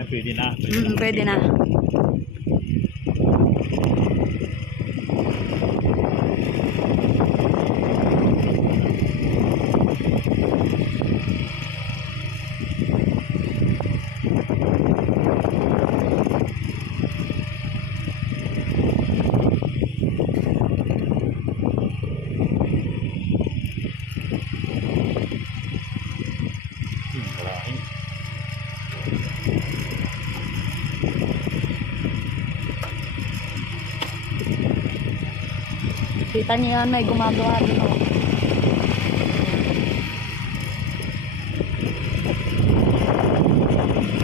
Ay, pwede na. Pwede na. Pwede na. Marami. Kita niyo yan, may gumagawa dito.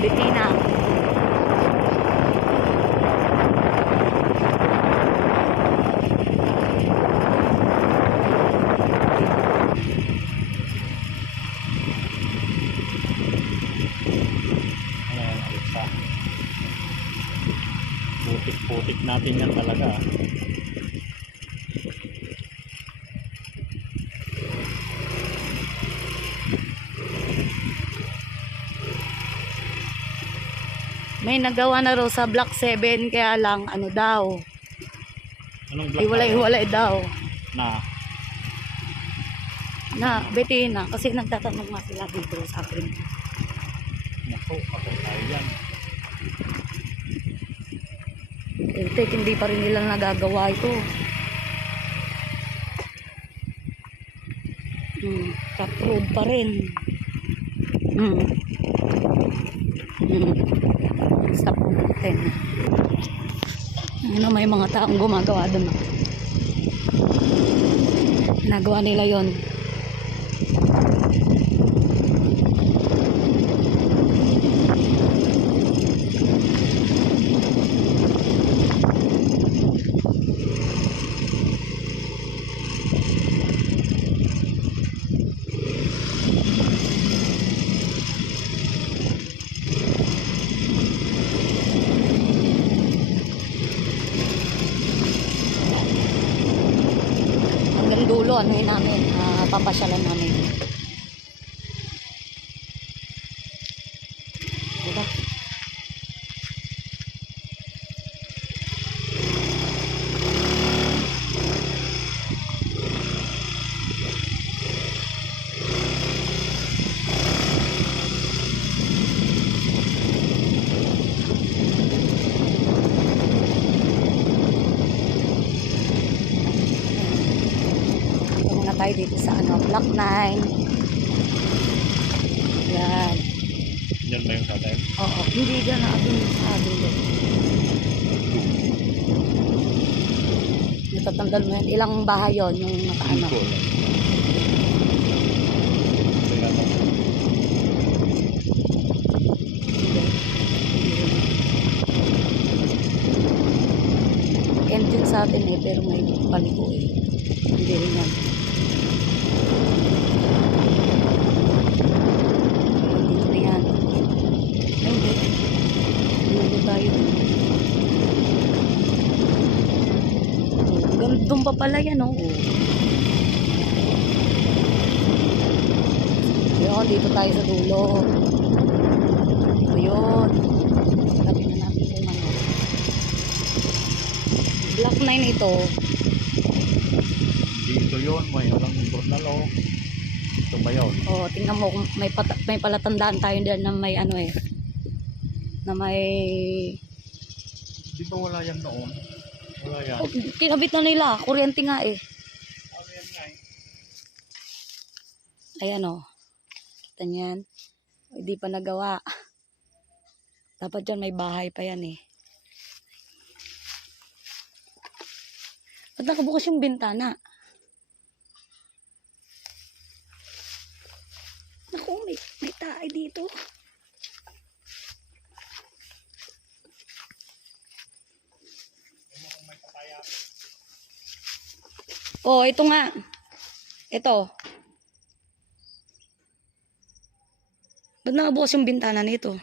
Bitina. Ayan, Alexa. Putik-putik natin yan talaga. May nagawa na raw sa Block 7, kaya lang ano daw, Anong block? hiwalay-hiwalay daw. Na. Bitina, kasi nagtatanong nga sila dito sa akin. Naku, ako tayo yan. Hindi pa rin nila nagagawa ito. Top road pa rin. Stop natin. Ano, may mga taong gumagawa doon. Nagawa nila yon. Hanggang dulo, ano yun namin, papasyalan namin. Diba? Tayo dito sa Block 9. Yan. Yan ba yung sa atin? Oo, hindi dyan na atin sa dulo. Natatandaan mo yan, ilang bahay yon yung nakaano. Engine sa atin pero may paliko hindi rin yan. Dito na yan. Ay, hindi tayo. Doon pa pala yan, oh. Ayun, dito tayo sa dulo. Ayun. Sabi na natin kung ano. Block 9 ito. Dito yun, may walang portal, oh. Ito ba yun? Oh, tingnan mo kung may palatandaan tayo diyan na may ano na may Di ba wala yan noon? Wala yan. kinabit na nila, kuryente nga eh. Ano yan nga eh? Ayan oh. Kita niyan. Hindi pa nagawa. Dapat dyan may bahay pa yan eh. Ba't nakabukas yung bintana? Naku, may tae dito. Oh, ito nga. Ito. Ba't nakabukas yung bintana nito?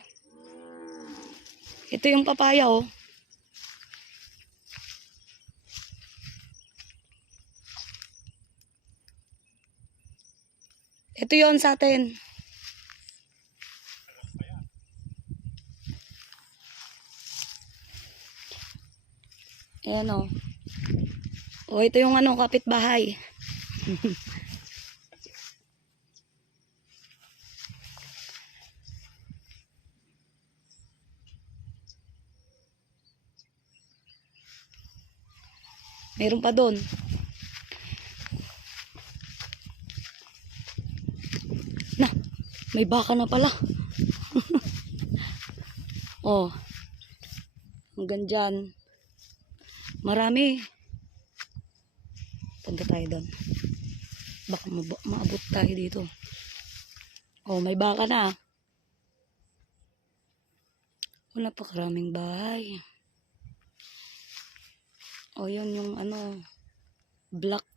Ito yung papaya, oh. Ito yon sa atin. Ayan o. O, ito yung ano, kapitbahay. Meron pa doon. Na, may baka na pala. Oh. Hanggang dyan. Marami. Punta tayo doon. Baka maabot tayo dito. Oh, may baka na. Wala pa karaming bahay. O, yun yung ano, Block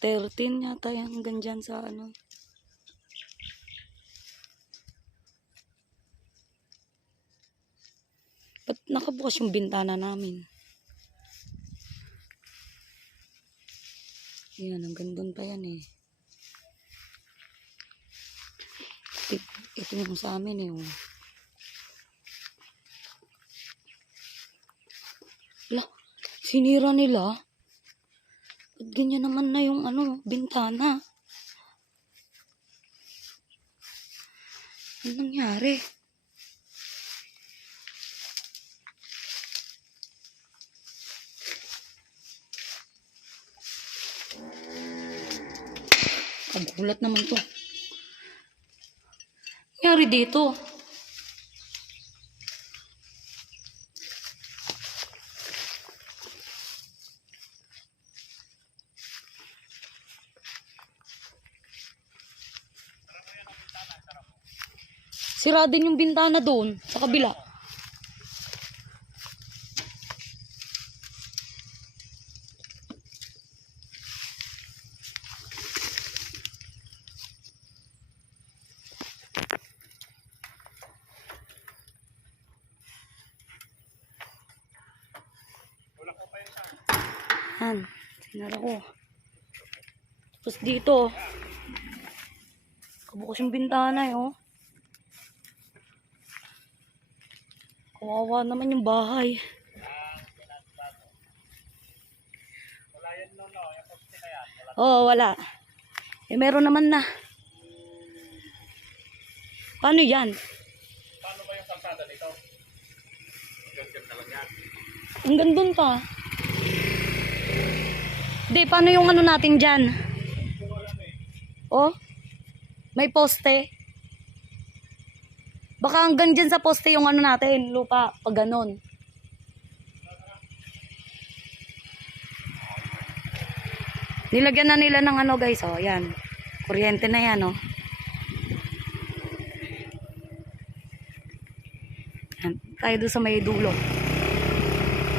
13 yata yan, hanggang dyan sa ano. Ba't nakabukas yung bintana namin? Yan, hanggang doon pa yan eh. Ito yung sa amin eh. Oh. Wala. Sinira nila. At ganyan naman na yung ano, bintana. Ano nangyari? Kagulat naman to. Nangyari dito. Sira din yung bintana doon, sa kabila. Han, sinara ko. Tapos dito, kabukas yung bintana eh, oh. Kawawa naman yung bahay. Oo, wala. Eh, meron naman na. Paano yan? Paano ba yung kalsada nito? Hanggang na lang yan. Hanggang dun pa. Di, paano yung ano natin dyan? Oh, may poste. Baka hanggang dyan sa poste yung ano natin, lupa, pag ganon. Nilagyan na nila ng ano guys, oh, yan. Kuryente na yan, oh. Yan. Tayo doon sa may dulo.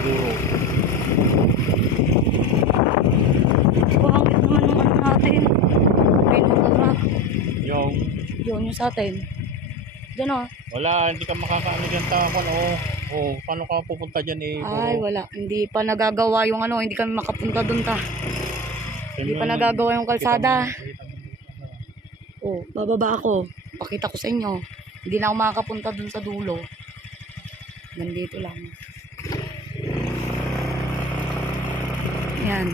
Duro. Pangit naman ng ano natin. Pinurara. Yun yung sa atin. Diyan, oh. Wala, hindi ka makakaano dyan takon. Oh, paano ka pupunta dyan eh? Ay, wala. Hindi pa nagagawa yung ano, hindi kami makapunta doon ta. Hindi pa nagagawa yung kalsada. Oh, bababa ako. Pakita ko sa inyo. Hindi na ako makakapunta doon sa dulo. Nandito lang. Yan.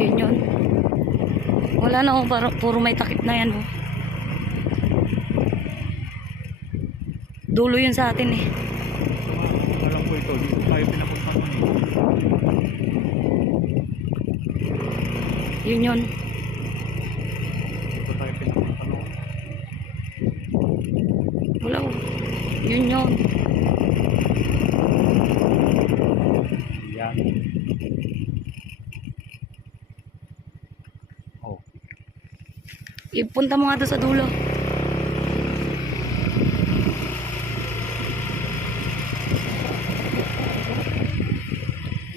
Yun yun. Wala na, oh, puro may takip na yan, oh. Dulo yun sa atin eh. Alam ko ito, dito tayo pinapunta mo eh. Yun yun. Dito tayo pinapunta mo. Wala, oh. Yun yun. Yan. Oh. Ipunta mo nga doon sa dulo.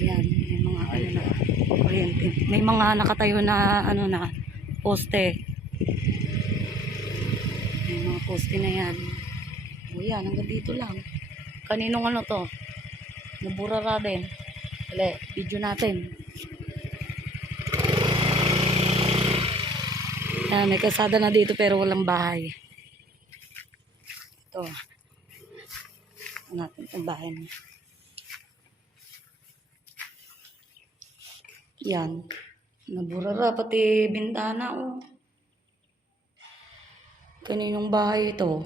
Ayan, may mga ano na kuryente. May mga nakatayo na ano na poste. May mga poste na yan. O yan, hanggang dito lang. Kaninong ano to? Naburara din. Dali, video natin. Yan, may kalsada na dito pero walang bahay. Ito. Ano natin ang bahay niya. Yan. Naburara pati bintana oh. Kaninong bahay ito?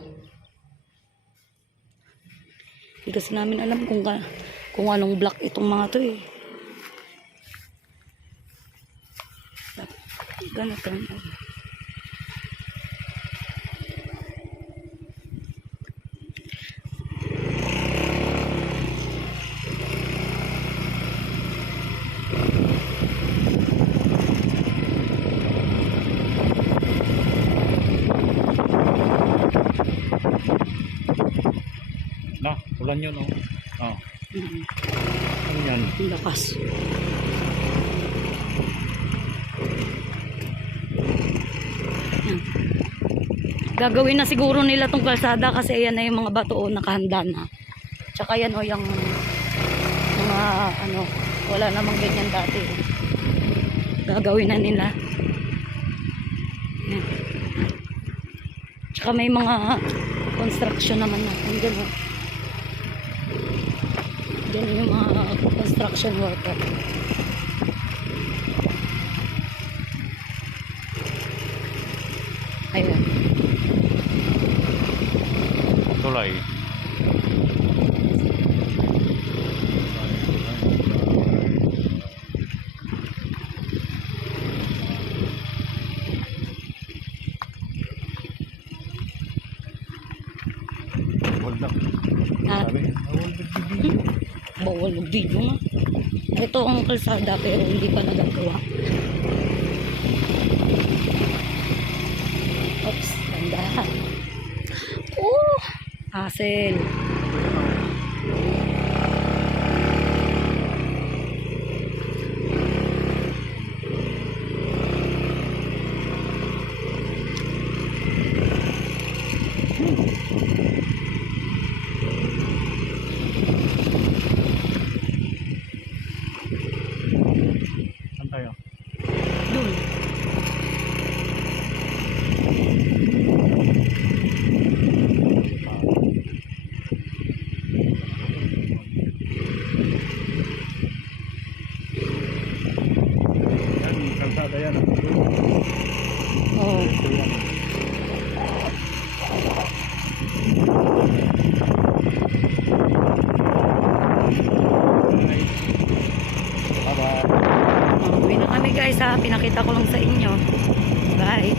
Hindi kasi namin alam kung anong block itong mga to eh. Ganito. Na, ulan yun, oh. Oh. Ano yan? Ang lakas. Yan. Gagawin na siguro nila tong kalsada kasi ayan na yung mga bato o nakahanda na. Tsaka yan o yung mga ano, wala namang ganyan dati. Gagawin na nila. Yan. Tsaka may mga construction naman natin dyan o. Dyan yung mga construction worker. Ayun. Tulay. Wala. Ah, Sabi, bawal mag-video nga. Ito ang kalsada pero hindi pa nagagawa. Oops, ganda. Oh, hassle. saan tayo? Dun. Yan, kalsada yan. Oh. Ito yan. Bye-bye. Uwi na kami guys ha. Pinakita ko lang sa inyo. Bye.